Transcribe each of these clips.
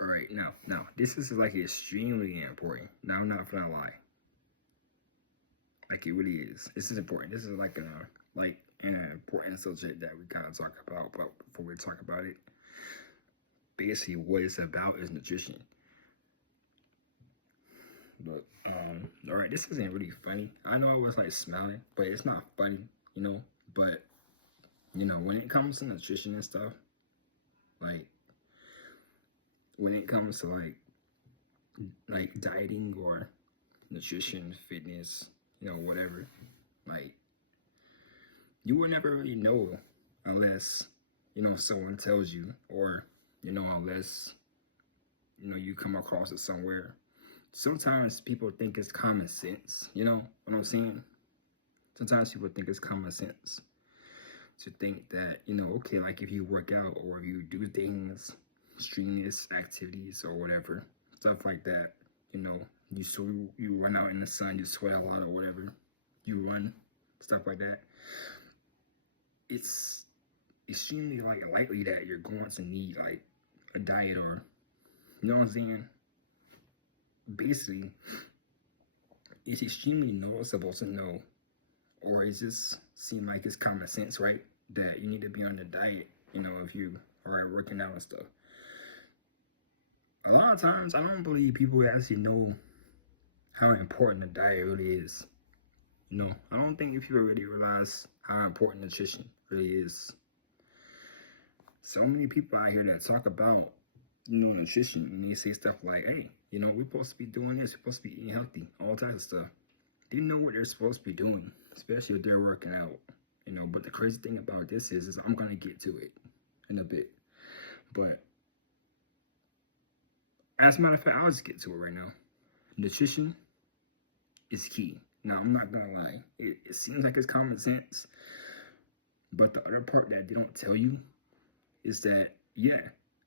All right, now, this is like extremely important. Now, I'm not gonna lie. Like, it really is. This is important. This is like an important subject that we gotta talk about. But before we talk about it, basically, what it's about is nutrition. But all right, this isn't really funny. I know I was like smiling, but it's not funny, you know. But when it comes to nutrition and stuff, like when it comes to like dieting or nutrition, fitness, whatever, like you will never really know unless someone tells you, or unless you come across it somewhere. Sometimes people think it's common sense. You know what I'm saying? Sometimes people think it's common sense to think that, okay, like if you work out or if you do things, strenuous activities or whatever, stuff like that, you run out in the sun, you sweat a lot or whatever, you run, stuff like that. It's extremely like likely that you're going to need like a diet, or you know what I'm saying? Basically, it's extremely noticeable to know, or it just seem like it's common sense, right? That you need to be on the diet, if you are working out and stuff. A lot of times, I don't believe people actually know how important the diet really is. I don't think people really realize how important nutrition really is. So many people out here that talk about, nutrition, and they say stuff like, hey, we're supposed to be doing this, we're supposed to be eating healthy, all types of stuff. They know what they're supposed to be doing, especially if they're working out. But the crazy thing about this is I'm gonna get to it in a bit. But as a matter of fact, I'll just get to it right now. Nutrition is key. Now, I'm not gonna lie, it seems like it's common sense, but the other part that they don't tell you is that, yeah,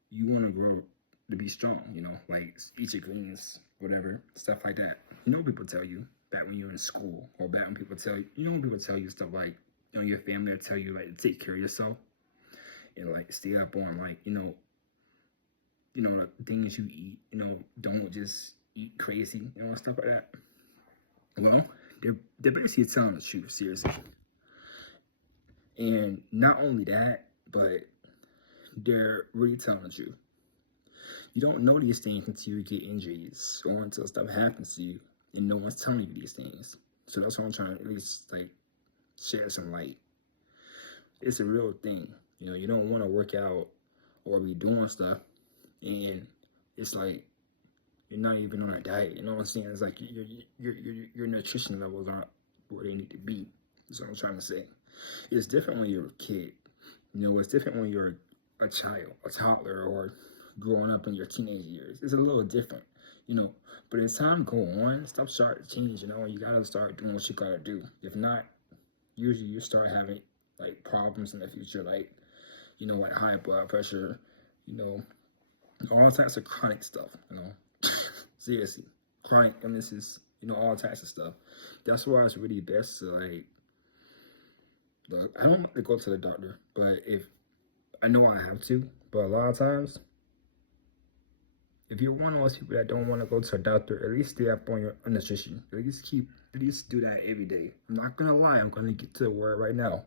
you want to grow to be strong, like eat your greens, whatever, stuff like that. People tell you back when you're in school, or back when people tell you, when people tell you stuff like, your family will tell you like to take care of yourself and like stay up on like, the things you eat, don't just eat crazy, stuff like that. Well, they're basically telling the truth, seriously. And not only that, but they're really telling the truth. You don't know these things until you get injuries or until stuff happens to you and no one's telling you these things. So that's why I'm trying to at least like share some light. It's a real thing. You don't want to work out or be doing stuff and it's like you're not even on a diet. You know what I'm saying? It's like your nutrition levels aren't where they need to be. That's what I'm trying to say. It's different when you're a kid. It's different when you're a child, a toddler, or growing up in your teenage years. It's a little different, But as time go on, stuff start to change, You gotta start doing what you gotta do. If not, usually you start having like problems in the future, like like high blood pressure, all types of chronic stuff, Seriously, chronic illnesses, all types of stuff. That's why it's really best to like. Look, I don't want to go to the doctor, but if I know I have to, but a lot of times, if you're one of those people that don't want to go to a doctor, at least stay up on your nutrition. At least do that every day. I'm not gonna lie, I'm gonna get to the word right now.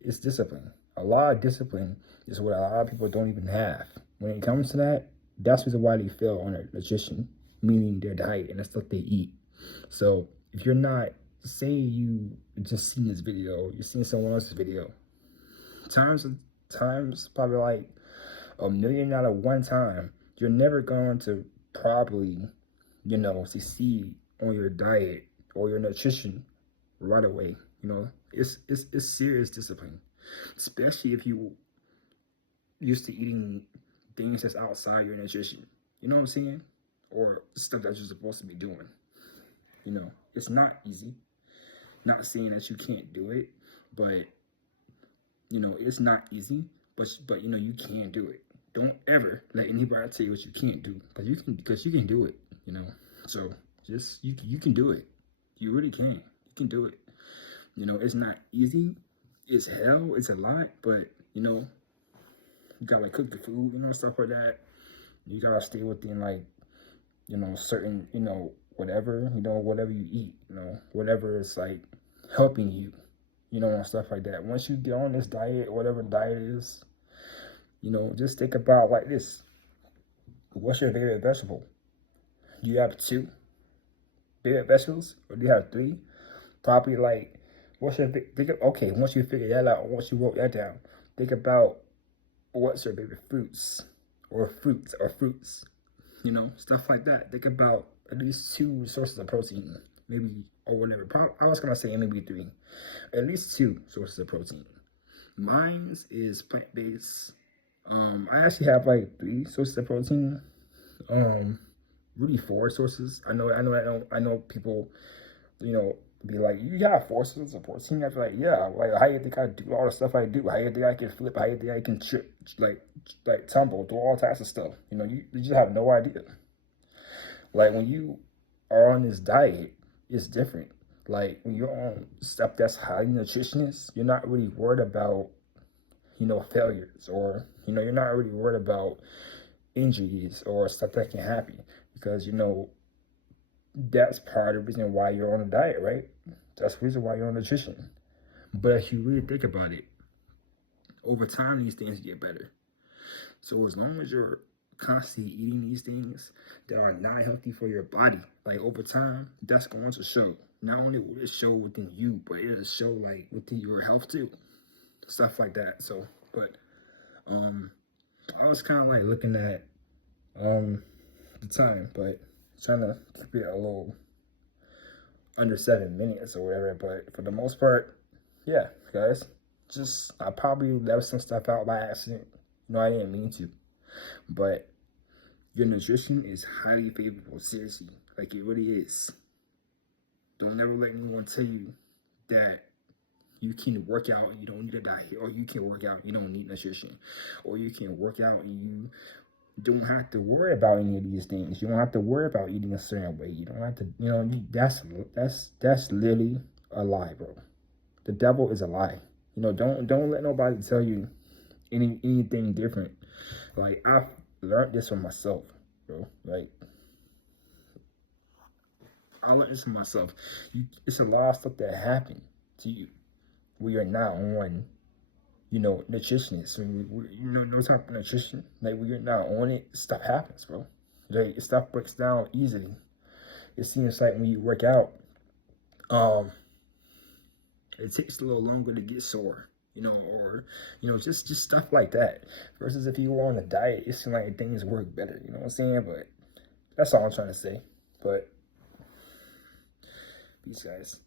It's discipline. A lot of discipline is what a lot of people don't even have. When it comes to that, that's the reason why they fail on their nutrition, meaning their diet and the stuff they eat. So if you're not, say you just seen this video, you've seen someone else's video, times probably like a million out of one time, you're never going to probably, succeed on your diet or your nutrition right away. It's serious discipline, especially if you used to eating things that's outside your nutrition. You know what I'm saying? Or stuff that you're supposed to be doing. It's not easy. Not saying that you can't do it, but it's not easy. But you can do it. Don't ever let anybody tell you what you can't do, because you can do it. So just you can do it. You really can. You can do it. It's not easy. It's hell. It's a lot, but you gotta like cook the food, stuff like that. You gotta stay within like, certain, whatever, whatever you eat, whatever is like helping you, and stuff like that. Once you get on this diet, whatever diet is, just think about like this. What's your favorite vegetable? Do you have two favorite vegetables, or do you have three? Probably like, okay, once you figure that out, once you wrote that down, think about what's your favorite fruits, or fruits, stuff like that. Think about at least two sources of protein, maybe, or whatever. Probably, I was gonna say maybe three, at least two sources of protein. Mine's is plant-based. I actually have like three sources of protein. Really four sources. I know people, be like, you got four sources of protein. I feel like, yeah. Like, how you think I do all the stuff I do? How you think I can flip? How you think I can trip, like tumble, do all types of stuff? You just have no idea. Like, when you are on this diet, it's different. Like, when you're on stuff that's highly nutritious, you're not really worried about, failures, or, you're not really worried about injuries or stuff that can happen, because, that's part of the reason why you're on a diet, right? That's the reason why you're on nutrition. But if you really think about it, over time, these things get better. So as long as you're constantly eating these things that are not healthy for your body, like, over time, that's going to show. Not only will it show within you, but it'll show like within your health too, stuff like that. So, but I was kind of like looking at the time, but trying to keep it a little under 7 minutes or whatever. But for the most part, yeah, guys, I probably left some stuff out by accident. I didn't mean to, but your nutrition is highly favorable. Seriously, like, it really is. Don't ever let anyone tell you that you can work out and you don't need a diet, or you can work out and you don't need nutrition, or you can work out and you don't have to worry about any of these things. You don't have to worry about eating a certain way. You don't have to, that's literally a lie, bro. The devil is a lie. Don't let nobody tell you anything different. Like, I've learned this from myself, bro. Like, I learned this from myself. It's a lot of stuff that happened to you where you're not on, nutritionists. No type of nutrition. Like, when you're not on it, stuff happens, bro. Like, stuff breaks down easily. It seems like when you work out, it takes a little longer to get sore, or, just stuff like that. Versus if you were on a diet, it seems like things work better, you know what I'm saying? But that's all I'm trying to say. But peace, guys.